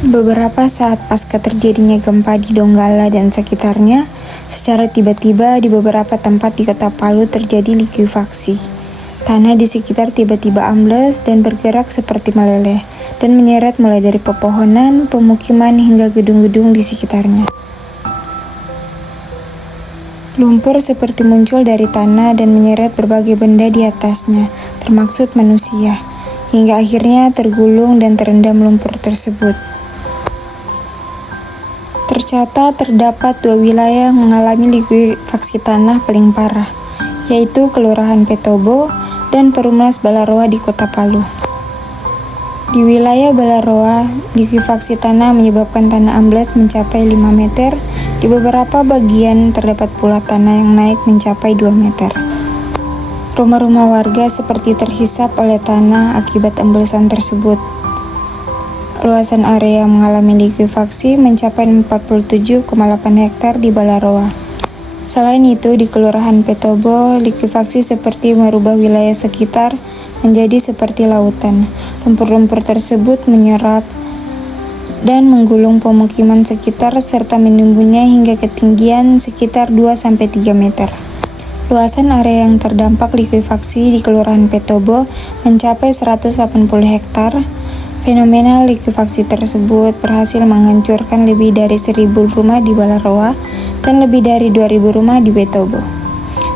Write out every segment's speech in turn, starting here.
Beberapa saat pasca terjadinya gempa di Donggala dan sekitarnya, secara tiba-tiba di beberapa tempat di kota Palu terjadi likuifaksi. Tanah di sekitar tiba-tiba ambles dan bergerak seperti meleleh, dan menyeret mulai dari pepohonan, pemukiman hingga gedung-gedung di sekitarnya. Lumpur seperti muncul dari tanah dan menyeret berbagai benda di atasnya, termaksud manusia, hingga akhirnya tergulung dan terendam lumpur tersebut. Tercatat terdapat 2 wilayah mengalami likuifaksi tanah paling parah, yaitu Kelurahan Petobo dan Perumnas Balaroa di Kota Palu. Di wilayah Balaroa, likuifaksi tanah menyebabkan tanah ambles mencapai 5 meter, di beberapa bagian terdapat pula tanah yang naik mencapai 2 meter. Rumah-rumah warga seperti terhisap oleh tanah akibat emblesan tersebut. Luasan area yang mengalami likuifaksi mencapai 47,8 hektar di Balaroa. Selain itu, di Kelurahan Petobo, likuifaksi seperti merubah wilayah sekitar menjadi seperti lautan. Lumpur-lumpur tersebut menyerap dan menggulung pemukiman sekitar serta menimbunnya hingga ketinggian sekitar 2-3 meter. Luasan area yang terdampak likuifaksi di Kelurahan Petobo mencapai 180 hektar. Fenomena likuifaksi tersebut berhasil menghancurkan lebih dari 1.000 rumah di Balaroa dan lebih dari 2.000 rumah di Petobo.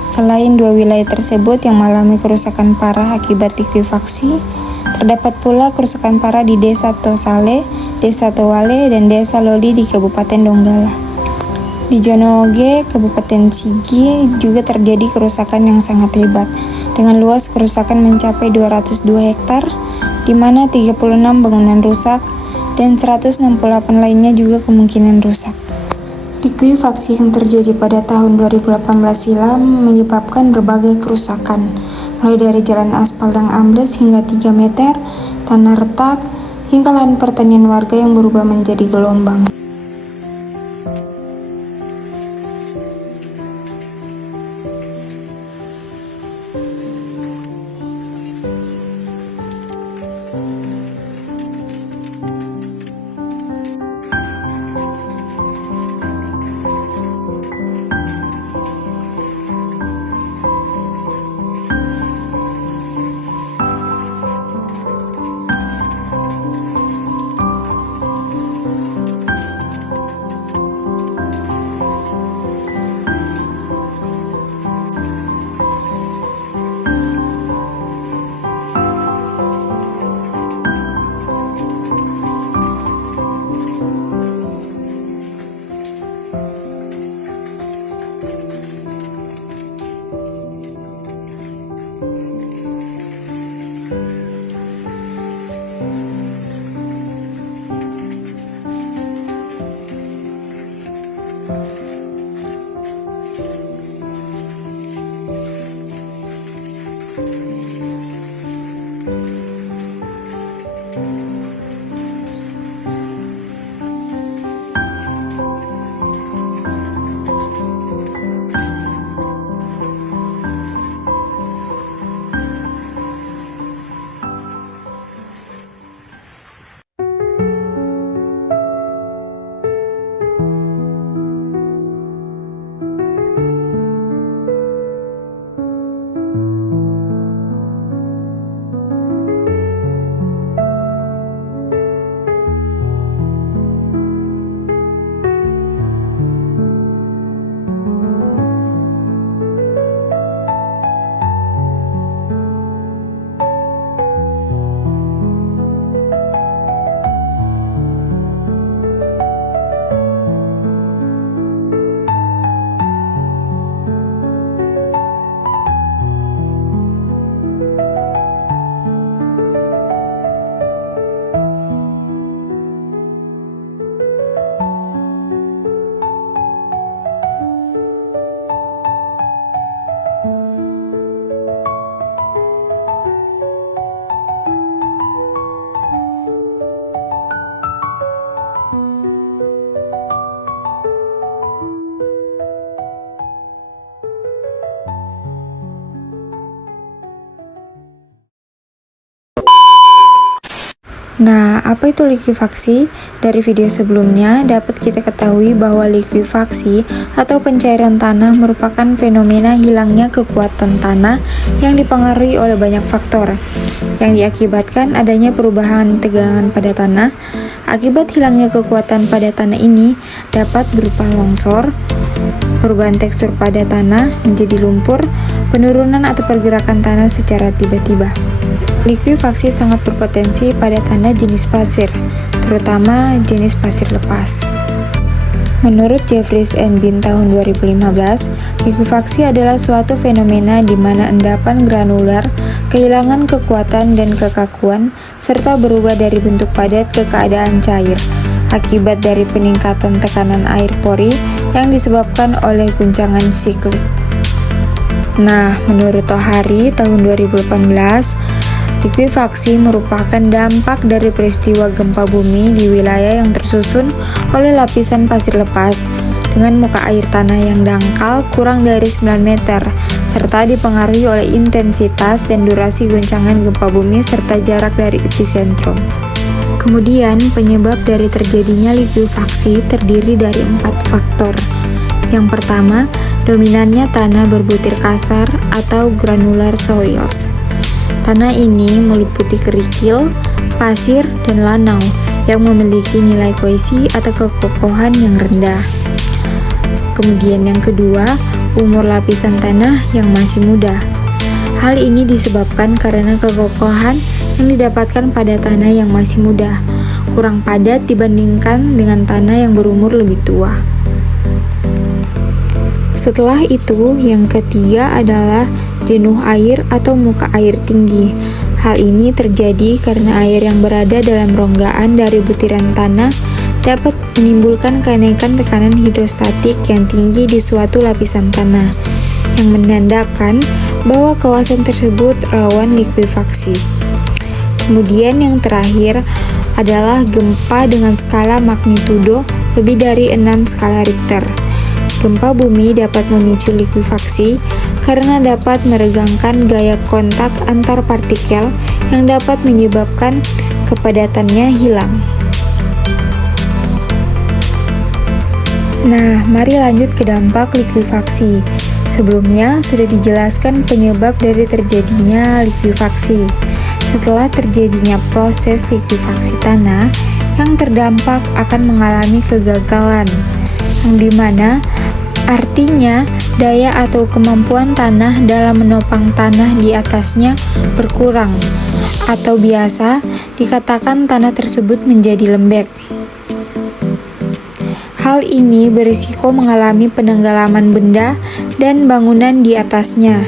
Selain 2 wilayah tersebut yang mengalami kerusakan parah akibat likuifaksi, terdapat pula kerusakan parah di Desa Tosale, Desa Towale, dan Desa Loli di Kabupaten Donggala. Di Jonooge, Kabupaten Sigi, juga terjadi kerusakan yang sangat hebat, dengan luas kerusakan mencapai 202 hektar, di mana 36 bangunan rusak dan 168 lainnya juga kemungkinan rusak. Likuifaksi yang terjadi pada tahun 2018 silam menyebabkan berbagai kerusakan, mulai dari jalan aspal yang ambles hingga 3 meter, tanah retak, hingga lahan pertanian warga yang berubah menjadi gelombang. Nah, apa itu likuifaksi? Dari video sebelumnya dapat kita ketahui bahwa likuifaksi atau pencairan tanah merupakan fenomena hilangnya kekuatan tanah yang dipengaruhi oleh banyak faktor yang diakibatkan adanya perubahan tegangan pada tanah. Akibat hilangnya kekuatan pada tanah ini dapat berupa longsor, perubahan tekstur pada tanah menjadi lumpur, penurunan atau pergerakan tanah secara tiba-tiba. Likuifaksi sangat berpotensi pada tanah jenis pasir, terutama jenis pasir lepas. Menurut Jeffries and Bean tahun 2015, likuifaksi adalah suatu fenomena di mana endapan granular kehilangan kekuatan dan kekakuan serta berubah dari bentuk padat ke keadaan cair akibat dari peningkatan tekanan air pori yang disebabkan oleh guncangan siklik. Nah, menurut Tohari tahun 2018, likuifaksi merupakan dampak dari peristiwa gempa bumi di wilayah yang tersusun oleh lapisan pasir lepas dengan muka air tanah yang dangkal kurang dari 9 meter serta dipengaruhi oleh intensitas dan durasi guncangan gempa bumi serta jarak dari epicentrum. Kemudian, penyebab dari terjadinya likuifaksi terdiri dari 4 faktor. Yang pertama, dominannya tanah berbutir kasar atau granular soils. Tanah ini meliputi kerikil, pasir, dan lanau yang memiliki nilai kohesi atau kekokohan yang rendah. Kemudian yang kedua, umur lapisan tanah yang masih muda. Hal ini disebabkan karena kekokohan yang didapatkan pada tanah yang masih muda, kurang padat dibandingkan dengan tanah yang berumur lebih tua. Setelah itu, yang ketiga adalah jenuh air atau muka air tinggi. Hal ini terjadi karena air yang berada dalam ronggaan dari butiran tanah dapat menimbulkan kenaikan tekanan hidrostatik yang tinggi di suatu lapisan tanah, yang menandakan bahwa kawasan tersebut rawan likuifaksi. Kemudian yang terakhir adalah gempa dengan skala magnitudo lebih dari 6 skala Richter. Gempa bumi dapat memicu likuifaksi karena dapat meregangkan gaya kontak antar partikel yang dapat menyebabkan kepadatannya hilang. Nah, mari lanjut ke dampak likuifaksi. Sebelumnya sudah dijelaskan penyebab dari terjadinya likuifaksi. Setelah terjadinya proses likuifaksi tanah, yang terdampak akan mengalami kegagalan, yang dimana artinya daya atau kemampuan tanah dalam menopang tanah di atasnya berkurang, atau biasa dikatakan tanah tersebut menjadi lembek. Hal ini berisiko mengalami penenggelaman benda dan bangunan di atasnya,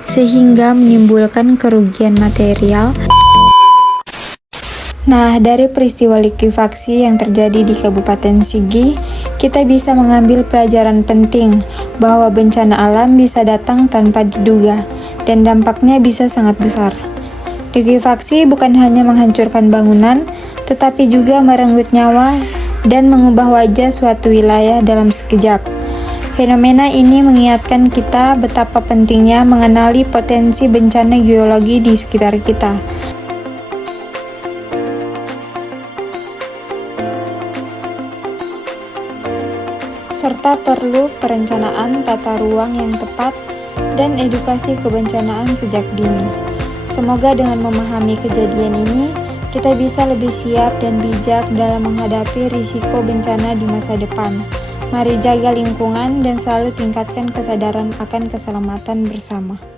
sehingga menimbulkan kerugian material. Nah, dari peristiwa likuifaksi yang terjadi di Kabupaten Sigi, kita bisa mengambil pelajaran penting bahwa bencana alam bisa datang tanpa diduga dan dampaknya bisa sangat besar. Likuifaksi bukan hanya menghancurkan bangunan, tetapi juga merenggut nyawa dan mengubah wajah suatu wilayah dalam sekejap. Fenomena ini mengingatkan kita betapa pentingnya mengenali potensi bencana geologi di sekitar kita, serta perlu perencanaan tata ruang yang tepat dan edukasi kebencanaan sejak dini. Semoga dengan memahami kejadian ini, kita bisa lebih siap dan bijak dalam menghadapi risiko bencana di masa depan. Mari jaga lingkungan dan selalu tingkatkan kesadaran akan keselamatan bersama.